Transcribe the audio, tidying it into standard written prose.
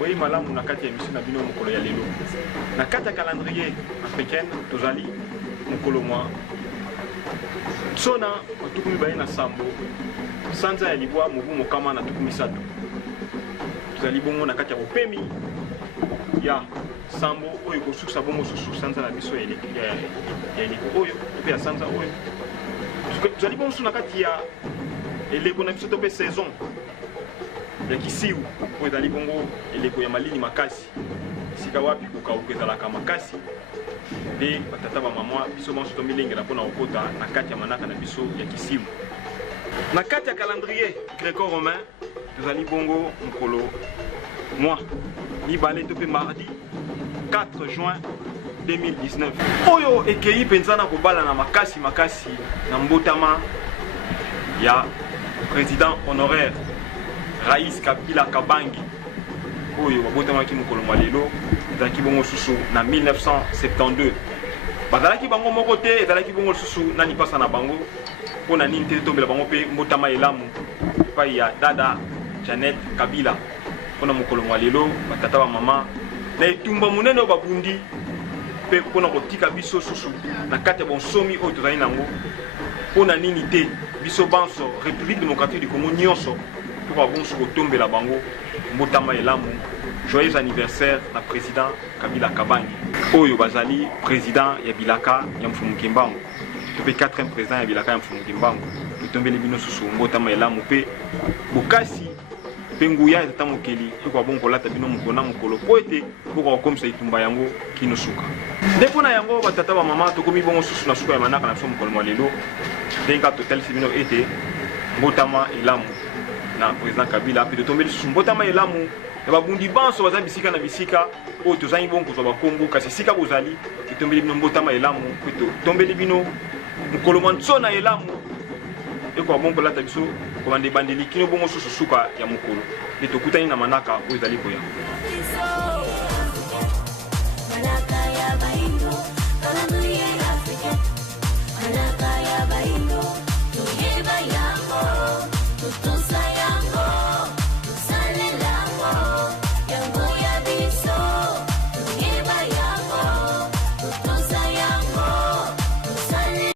Oui, malamu na kati ya émission na bino mokolo ya lelo. Na kati ya calendrier africain tozali mokolo mwa sona otukumi baye na sambo sanza ya libwa mobu mokama na tukumi sato. Tozali bongo na kati ya bopemi ya sambo oyo kosusa bongo susu sanza na biso ya eleko oyo pe ya sanza oyo. Tozali bongo na kati ya eleko na biso to pe saison ya kisiu oyo ezali bongo eleko ya malini makasi sika wapi kokauka ezalaka makasi mpe batata bamama biso banso tomilengela mpona kokota na kati ya manaka na biso ya kisiu. Na kati ya calendrier greco-romain tozali bongo mokolo mwa mibale to mpe mardi 4 juin 2019 oyo ekei mpenza na kobala na makasi na mbotama ya président honoraire Rais Kabila Kabangi oyo babotamaki mokolo mwa lelo ezalaki bongo susu na 1972 bazalaki bango moko te ezalaki bongo susu na lipasa na bango mpona nini te tombela bango mpe mbotama elamu epai ya dada Janet Kabila mpona mokolo mwa lelo batata bamama na etumba monene oyo babundi mpe mpona kotika biso susu na kati ya bonsomi oyo tozali nango mpona nini te biso banso République démocratique du Congo nyonso pour avoir ce retombé la bango mbotama elamu joyeux anniversaire na président Kabila Kabangi oyo bazali président ya bilaka ya mfumu kimbangu to pe 4e président ya bilaka ya mfumu kimbangu tombeli bino susu mbotama elamu pe bokasi pe nguya ezata mokeli po bongo lata bino mokona mokolo po ete poko komisa itumba yango kino suka depo na yango batata ba mama to komi bongo susu na suka ya manaka na so mokolo mwa lelo denga total sibino ete mbotama elamu na président Kabila pe de tomber sur mbotama elamu na babundi banso baza bisika na bisika o tozangi bongo to bakombo kasi sika bozali to tombeli bino mbotama elamu pe to tombeli bino mokolo mwanso na elamu eko bongo lata biso ko bande bandeli kino bongo susu suka ya mokolo de to kutani na manaka o ezali koya